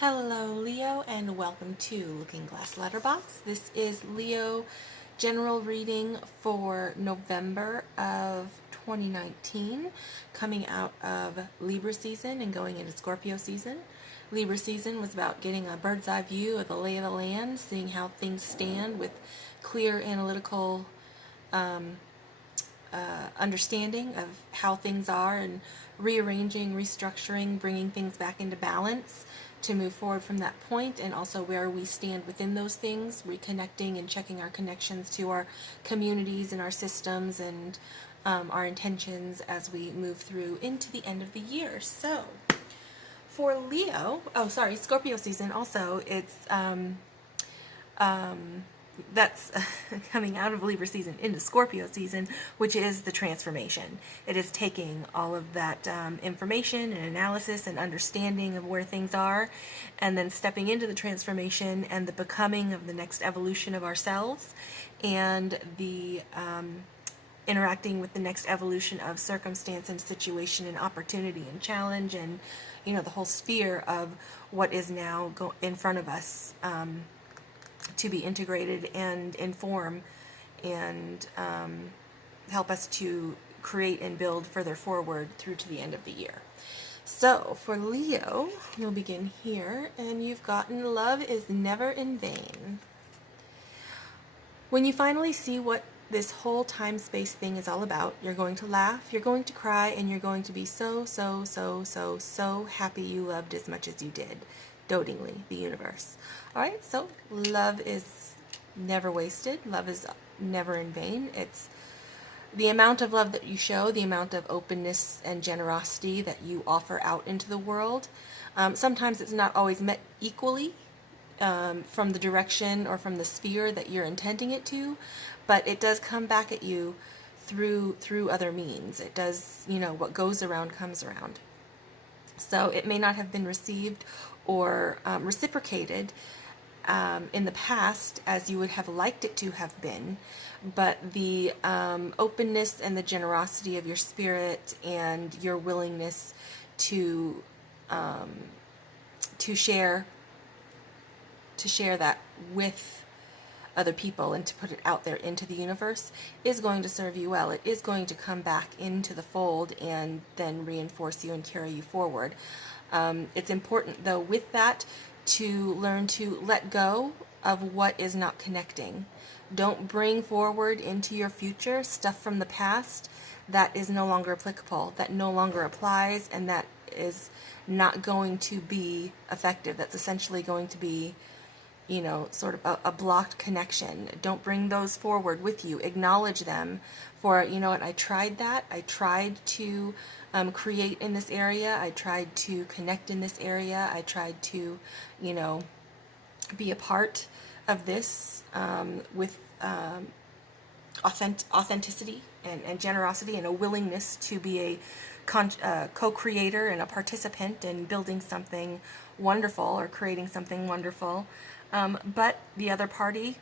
Hello Leo and welcome to Looking Glass Letterbox. This is Leo general reading for November of 2019, coming out of Libra season and going into Scorpio season. Libra season was about getting a bird's eye view of the lay of the land, seeing how things stand with clear analytical understanding of how things are and rearranging, restructuring, bringing things back into balance to move forward from that point, and also where we stand within those things, reconnecting and checking our connections to our communities and our systems and our intentions as we move through into the end of the year. So for Leo, Scorpio season also, it's that's coming out of Libra season into Scorpio season, which is the transformation. It is taking all of that information and analysis and understanding of where things are, and then stepping into the transformation and the becoming of the next evolution of ourselves, and the interacting with the next evolution of circumstance and situation and opportunity and challenge, and the whole sphere of what is now in front of us, to be integrated and inform and help us to create and build further forward through to the end of the year. So for Leo, you'll begin here, and you've gotten love is never in vain. When you finally see what this whole time-space thing is all about, you're going to laugh, you're going to cry, and you're going to be so happy you loved as much as you did. Dotingly, the universe. All right, so love is never wasted. Love is never in vain. It's the amount of love that you show, the amount of openness and generosity that you offer out into the world. Sometimes it's not always met equally from the direction or from the sphere that you're intending it to, but it does come back at you through other means. It does, what goes around comes around. So it may not have been received or reciprocated in the past as you would have liked it to have been, but the openness and the generosity of your spirit and your willingness to share that with other people and to put it out there into the universe is going to serve you well. It is going to come back into the fold and then reinforce you and carry you forward. It's important, though, with that, to learn to let go of what is not connecting. Don't bring forward into your future stuff from the past that is no longer applicable, that no longer applies, and that is not going to be effective. That's essentially going to be sort of a blocked connection. Don't bring those forward with you. Acknowledge them for, what, I tried that. I tried to create in this area. I tried to connect in this area. I tried to, be a part of this with authenticity and generosity and a willingness to be a co-creator and a participant in building something wonderful or creating something wonderful. But the other party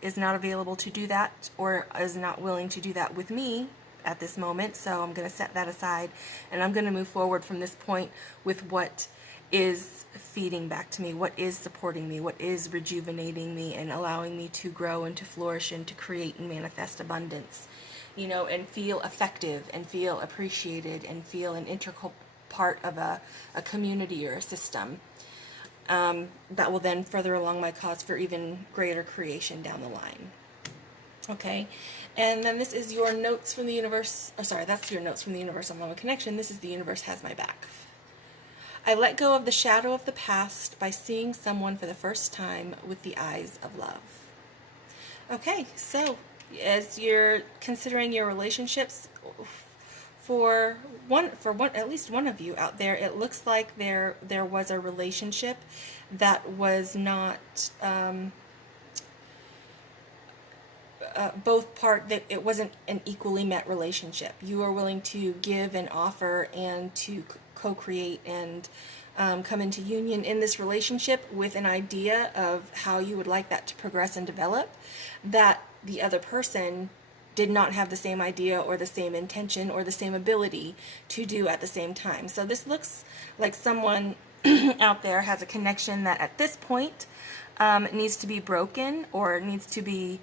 is not available to do that or is not willing to do that with me at this moment. So I'm going to set that aside, and I'm going to move forward from this point with what is feeding back to me, what is supporting me, what is rejuvenating me and allowing me to grow and to flourish and to create and manifest abundance, and feel effective and feel appreciated and feel an integral part of a community or a system. That will then further along my cause for even greater creation down the line. Okay, and then this is your notes from the universe. That's your notes from the universe on Love and Connection. This is the universe has my back. I let go of the shadow of the past by seeing someone for the first time with the eyes of love. Okay, so as you're considering your relationships, for at least one of you out there, it looks like there was a relationship that was not that it wasn't an equally met relationship. You are willing to give and offer and to co-create and come into union in this relationship with an idea of how you would like that to progress and develop, that the other person did not have the same idea or the same intention or the same ability to do at the same time. So this looks like someone out there has a connection that at this point needs to be broken or needs to be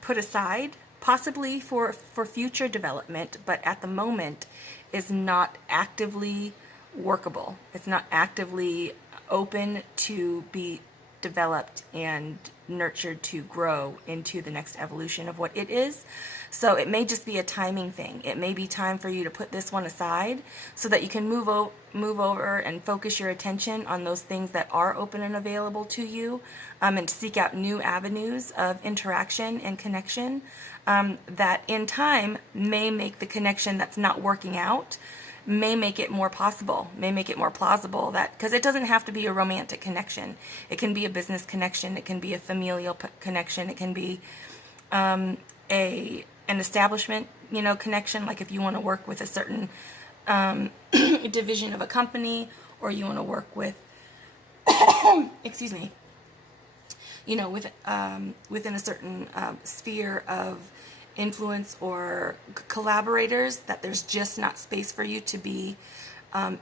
put aside, possibly for future development, but at the moment is not actively workable. It's not actively open to be developed and nurtured to grow into the next evolution of what it is. So it may just be a timing thing. It may be time for you to put this one aside so that you can move over and focus your attention on those things that are open and available to you, and seek out new avenues of interaction and connection that in time may make the connection that's not working out, may make it more possible, may make it more plausible, that because it doesn't have to be a romantic connection. It can be a business connection, it can be a familial connection, it can be an establishment, connection, like if you want to work with a certain division of a company, or you want to work with excuse me, within a certain sphere of influence or collaborators, that there's just not space for you to be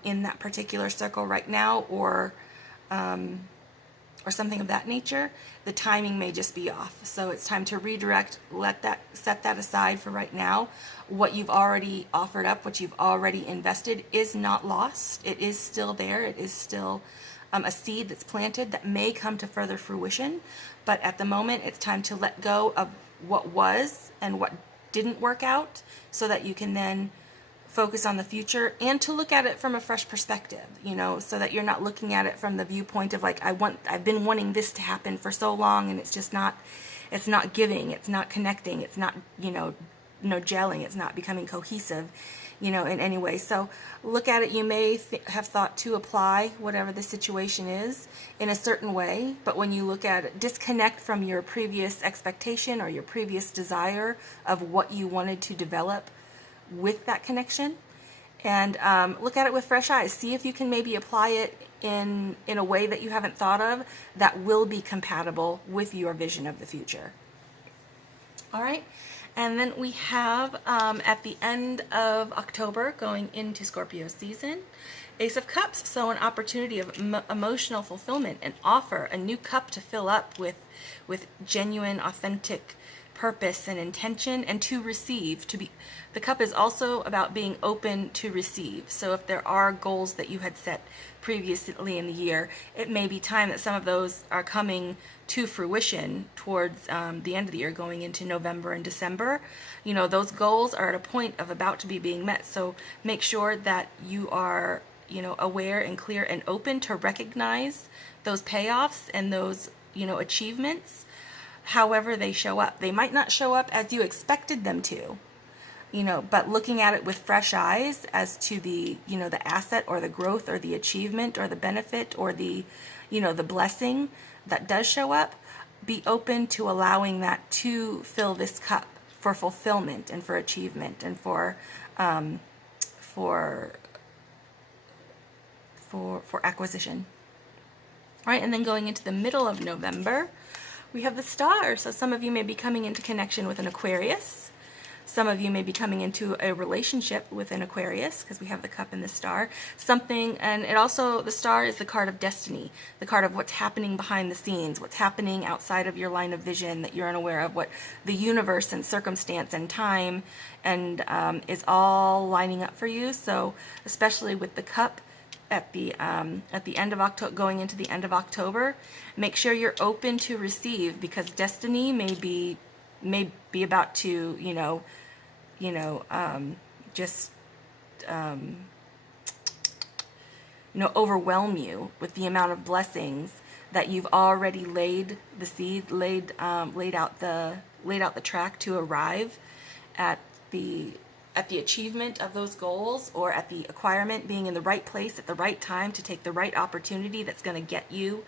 in that particular circle right now, or something of that nature. The timing may just be off. So it's time to redirect, set that aside for right now. What you've already offered up, what you've already invested is not lost. It is still there. It is still a seed that's planted that may come to further fruition. But at the moment, it's time to let go of what was and what didn't work out, so that you can then focus on the future and to look at it from a fresh perspective, so that you're not looking at it from the viewpoint of like, I've been wanting this to happen for so long, and it's just not, it's not giving, it's not connecting, it's not, gelling, it's not becoming cohesive, in any way. So look at it. You may have thought to apply whatever the situation is in a certain way, but when you look at it, disconnect from your previous expectation or your previous desire of what you wanted to develop with that connection, and look at it with fresh eyes. See if you can maybe apply it in a way that you haven't thought of, that will be compatible with your vision of the future. All right. And then we have, at the end of October, going into Scorpio season, Ace of Cups. So an opportunity of emotional fulfillment, an offer, a new cup to fill up with genuine, authentic purpose and intention, and to receive. The cup is also about being open to receive. So if there are goals that you had set previously in the year, it may be time that some of those are coming to fruition towards the end of the year, going into November and December. Those goals are at a point of about to be being met. So make sure that you are, aware and clear and open to recognize those payoffs and those, achievements, however they show up. They might not show up as you expected them to, but looking at it with fresh eyes as to the, the asset or the growth or the achievement or the benefit or the, the blessing that does show up, be open to allowing that to fill this cup for fulfillment and for achievement and for acquisition. All right, and then going into the middle of November, we have the star. So some of you may be coming into connection with an Aquarius. Some of you may be coming into a relationship with an Aquarius, because we have the cup and the star. And it also, the star is the card of destiny, the card of what's happening behind the scenes, what's happening outside of your line of vision that you're unaware of, what the universe and circumstance and time and is all lining up for you. So especially with the cup at the end of October, going into the end of October, make sure you're open to receive, because destiny may be about to, overwhelm you with the amount of blessings that you've already laid the seed, laid out the track to arrive at the achievement of those goals, or at the acquirement, being in the right place at the right time to take the right opportunity that's going to get you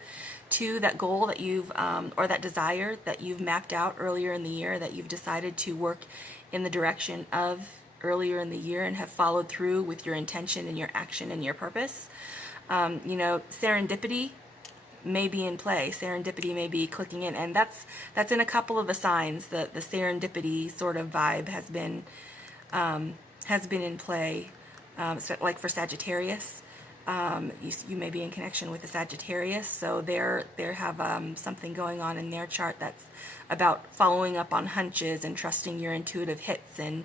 to that goal that you've, or that desire that you've mapped out earlier in the year, that you've decided to work in the direction of earlier in the year and have followed through with your intention and your action and your purpose. Serendipity may be in play. Serendipity may be clicking in, and that's in a couple of the signs. The serendipity sort of vibe has been in play, like for Sagittarius. You may be in connection with a Sagittarius, so they have something going on in their chart that's about following up on hunches and trusting your intuitive hits, and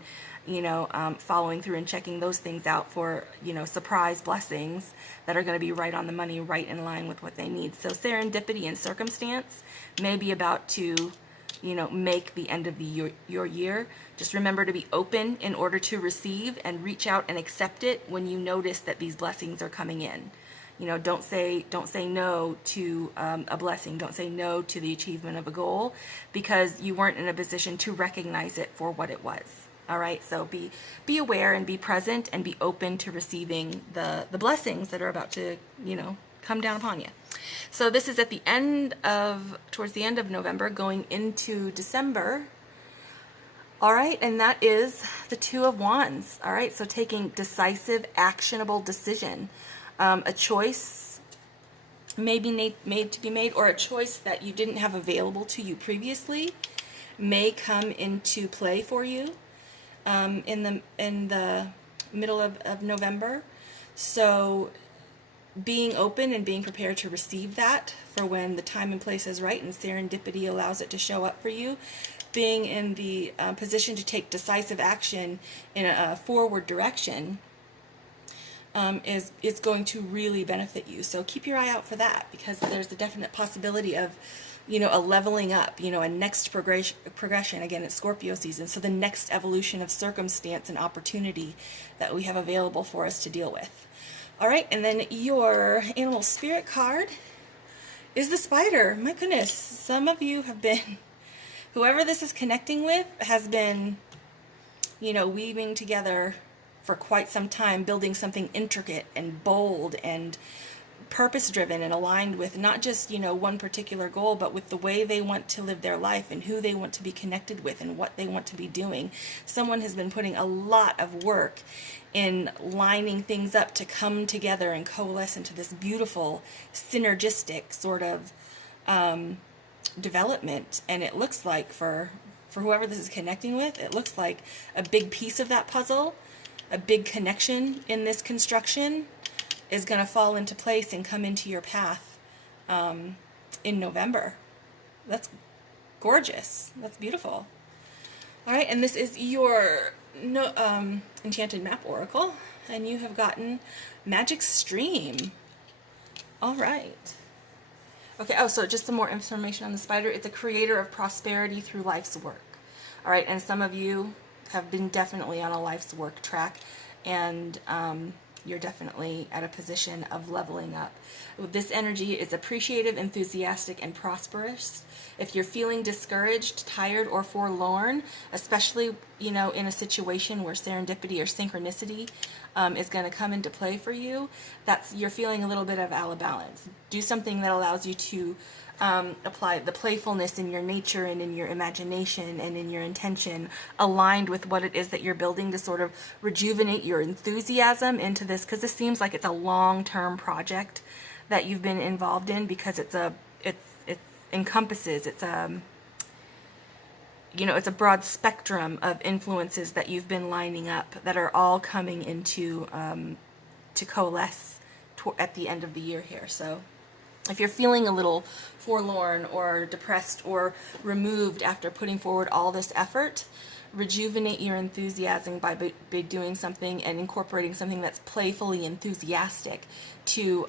following through and checking those things out for surprise blessings that are going to be right on the money, right in line with what they need. So serendipity and circumstance may be about to make the end of your year. Just remember to be open in order to receive, and reach out and accept it when you notice that these blessings are coming in. Don't say no to a blessing. Don't say no to the achievement of a goal because you weren't in a position to recognize it for what it was. All right, so be aware and be present and be open to receiving the blessings that are about to come down upon you. So this is at the towards the end of November, going into December. All right, and that is the Two of Wands. All right, so taking decisive, actionable decision. A choice may be made to be made, or a choice that you didn't have available to you previously may come into play for you in the middle of November. So being open and being prepared to receive that for when the time and place is right and serendipity allows it to show up for you. Being in the position to take decisive action in a forward direction is going to really benefit you. So keep your eye out for that, because there's a definite possibility of a leveling up, a next progression. Again, it's Scorpio season, so the next evolution of circumstance and opportunity that we have available for us to deal with. All right, and then your animal spirit card is the spider. My goodness, some of you have been, whoever this is connecting with has been, weaving together for quite some time, building something intricate and bold and purpose-driven and aligned with not just, one particular goal, but with the way they want to live their life and who they want to be connected with and what they want to be doing. Someone has been putting a lot of work in lining things up to come together and coalesce into this beautiful, synergistic sort of development. And it looks like for whoever this is connecting with, it looks like a big piece of that puzzle, a big connection in this construction is going to fall into place and come into your path in November. That's gorgeous. That's beautiful. All right, and this is your Enchanted Map Oracle, and you have gotten Magic Stream. All right. Okay, so just some more information on the spider. It's a creator of prosperity through life's work. All right, and some of you have been definitely on a life's work track, and you're definitely at a position of leveling up. This energy is appreciative, enthusiastic, and prosperous. If you're feeling discouraged, tired, or forlorn, especially, in a situation where serendipity or synchronicity is going to come into play for you, you're feeling a little bit of out of balance. Do something that allows you to apply the playfulness in your nature and in your imagination and in your intention aligned with what it is that you're building to sort of rejuvenate your enthusiasm into this, because this seems like it's a long-term project that you've been involved in, because it encompasses, it's a broad spectrum of influences that you've been lining up that are all coming into to coalesce at the end of the year here. So if you're feeling a little forlorn or depressed or removed after putting forward all this effort, rejuvenate your enthusiasm by doing something and incorporating something that's playfully enthusiastic to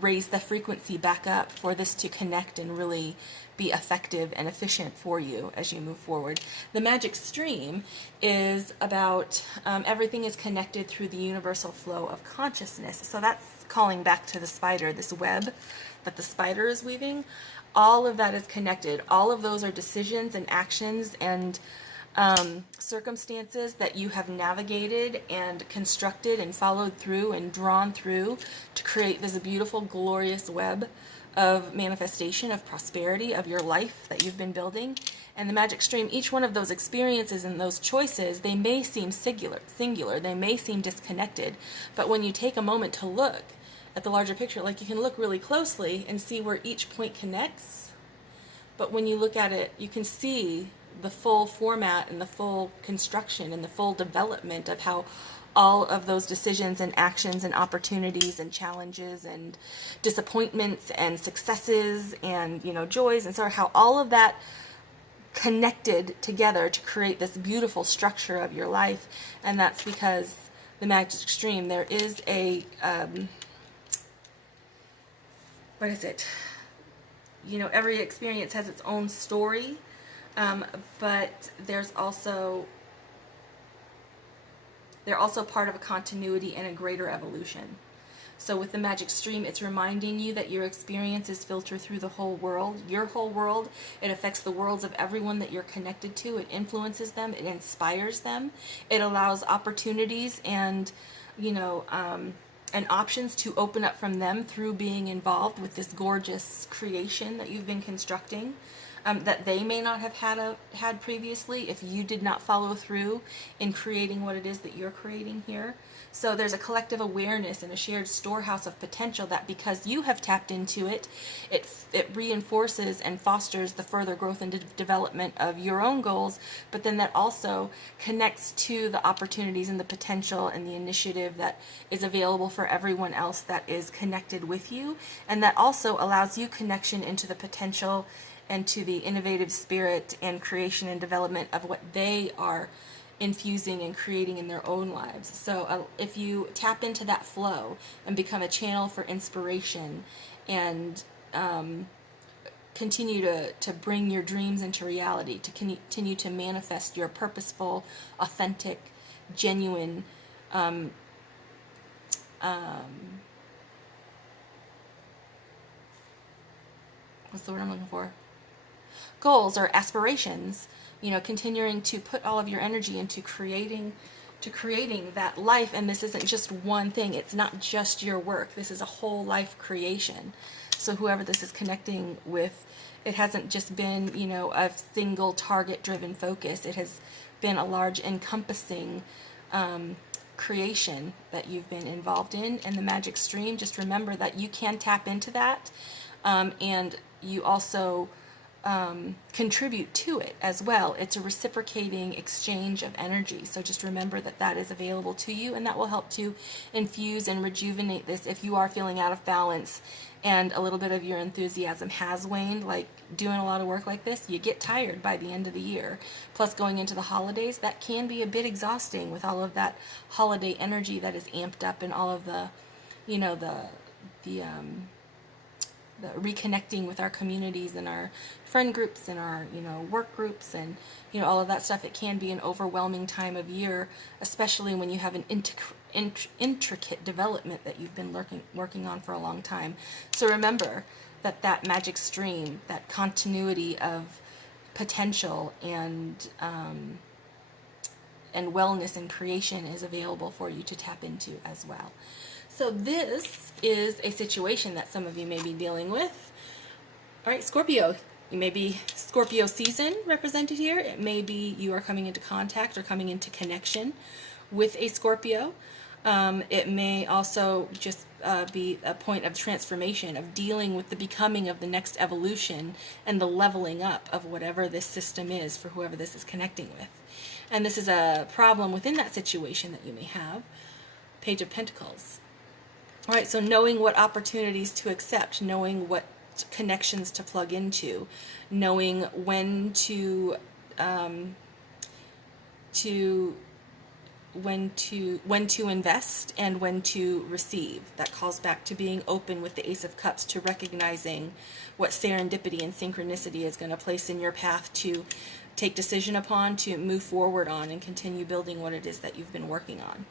raise the frequency back up for this to connect and really be effective and efficient for you as you move forward. The magic stream is about everything is connected through the universal flow of consciousness. So that's calling back to the spider, this web that the spider is weaving. All of that is connected. All of those are decisions and actions and circumstances that you have navigated and constructed and followed through and drawn through to create this beautiful, glorious web of manifestation, of prosperity, of your life that you've been building. And the magic stream, each one of those experiences and those choices, they may seem singular, they may seem disconnected, but when you take a moment to look at the larger picture, like you can look really closely and see where each point connects, but when you look at it, you can see the full format and the full construction and the full development of how all of those decisions and actions and opportunities and challenges and disappointments and successes and, joys, and sort of how all of that connected together to create this beautiful structure of your life. And that's because the Magic Extreme, there is a, what is it? Every experience has its own story, but they're also part of a continuity and a greater evolution. So with the Magic Stream, it's reminding you that your experiences filter through the whole world, your whole world. It affects the worlds of everyone that you're connected to. It influences them. It inspires them. It allows opportunities and, and options to open up from them through being involved with this gorgeous creation that you've been constructing. That they may not have had previously if you did not follow through in creating what it is that you're creating here. So there's a collective awareness and a shared storehouse of potential that, because you have tapped into it, it reinforces and fosters the further growth and development of your own goals, but then that also connects to the opportunities and the potential and the initiative that is available for everyone else that is connected with you, and that also allows you connection into the potential and to the innovative spirit and creation and development of what they are infusing and creating in their own lives. So if you tap into that flow and become a channel for inspiration and continue to bring your dreams into reality, to continue to manifest your purposeful, authentic, genuine, what's the word I'm looking for? Goals or aspirations, continuing to put all of your energy into creating that life. And this isn't just one thing. It's not just your work. This is a whole life creation. So whoever this is connecting with, it hasn't just been, a single target driven focus. It has been a large encompassing creation that you've been involved in. And the Magic Stream, just remember that you can tap into that. And you also contribute to it as well. It's a reciprocating exchange of energy. So just remember that that is available to you, and that will help to infuse and rejuvenate this if you are feeling out of balance and a little bit of your enthusiasm has waned. Like doing a lot of work like this, you get tired by the end of the year. Plus going into the holidays, that can be a bit exhausting with all of that holiday energy that is amped up and all of the reconnecting with our communities and our friend groups and our work groups and all of that stuff. It can be an overwhelming time of year, especially when you have an intricate development that you've been working on for a long time. So remember that Magic Stream, that continuity of potential and wellness and creation is available for you to tap into as well. So this is a situation that some of you may be dealing with. All right, Scorpio. It may be Scorpio season represented here. It may be you are coming into contact or coming into connection with a Scorpio. It may also just be a point of transformation, of dealing with the becoming of the next evolution and the leveling up of whatever this system is for whoever this is connecting with. And this is a problem within that situation that you may have. Page of Pentacles. All right, so knowing what opportunities to accept, knowing what connections to plug into, knowing when to invest and when to receive. That calls back to being open with the Ace of Cups, to recognizing what serendipity and synchronicity is going to place in your path to take decision upon, to move forward on, and continue building what it is that you've been working on.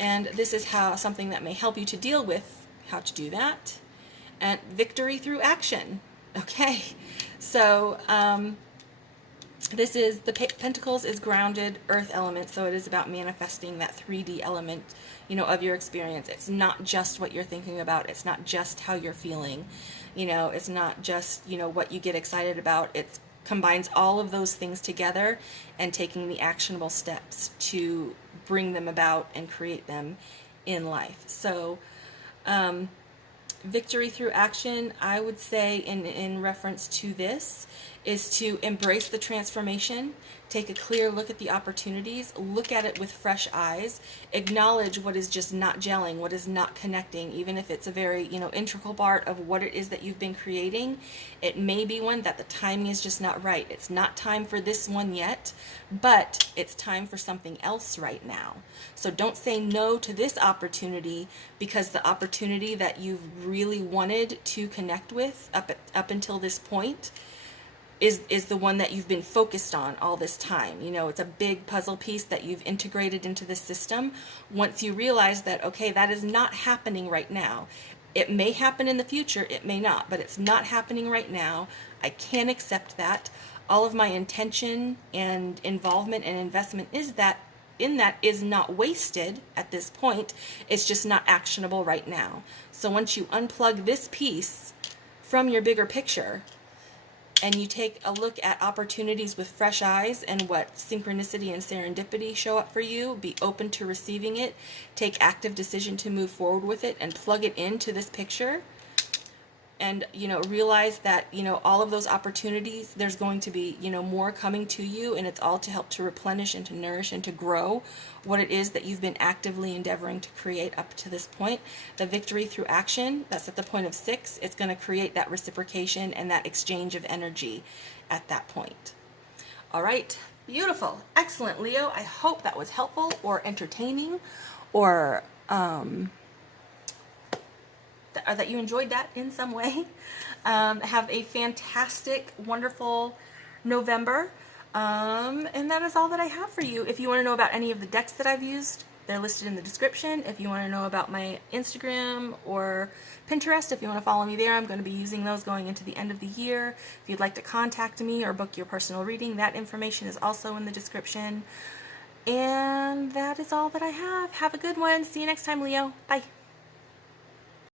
And this is something that may help you to deal with how to do that. And victory through action. Okay, so this is, the Pentacles is grounded earth element, so it is about manifesting that 3D element, of your experience. It's not just what you're thinking about. It's not just how you're feeling. It's not just, what you get excited about. It combines all of those things together and taking the actionable steps to bring them about and create them in life. So victory through action, I would say in reference to this, is to embrace the transformation, take a clear look at the opportunities, look at it with fresh eyes, acknowledge what is just not gelling, what is not connecting, even if it's a very, integral part of what it is that you've been creating. It may be one that the timing is just not right. It's not time for this one yet, but it's time for something else right now. So don't say no to this opportunity, because the opportunity that you've really wanted to connect with up until this point is the one that you've been focused on all this time. It's a big puzzle piece that you've integrated into the system. Once you realize that, okay, that is not happening right now. It may happen in the future, it may not, but it's not happening right now. I can't accept that. All of my intention and involvement and investment is not wasted at this point. It's just not actionable right now. So once you unplug this piece from your bigger picture, and you take a look at opportunities with fresh eyes and what synchronicity and serendipity show up for you, be open to receiving it, take active decision to move forward with it, and plug it into this picture, and realize that all of those opportunities, there's going to be more coming to you, and it's all to help to replenish and to nourish and to grow what it is that you've been actively endeavoring to create up to this point. The victory through action, that's at the point of 6. It's going to create that reciprocation and that exchange of energy at that point. All right, beautiful, excellent, Leo. I hope that was helpful or entertaining, or that you enjoyed that in some way. Have a fantastic, wonderful November. And that is all that I have for you. If you want to know about any of the decks that I've used, they're listed in the description. If you want to know about my Instagram or Pinterest, if you want to follow me there, I'm going to be using those going into the end of the year. If you'd like to contact me or book your personal reading, that information is also in the description. And that is all that I have. Have a good one. See you next time, Leo. Bye.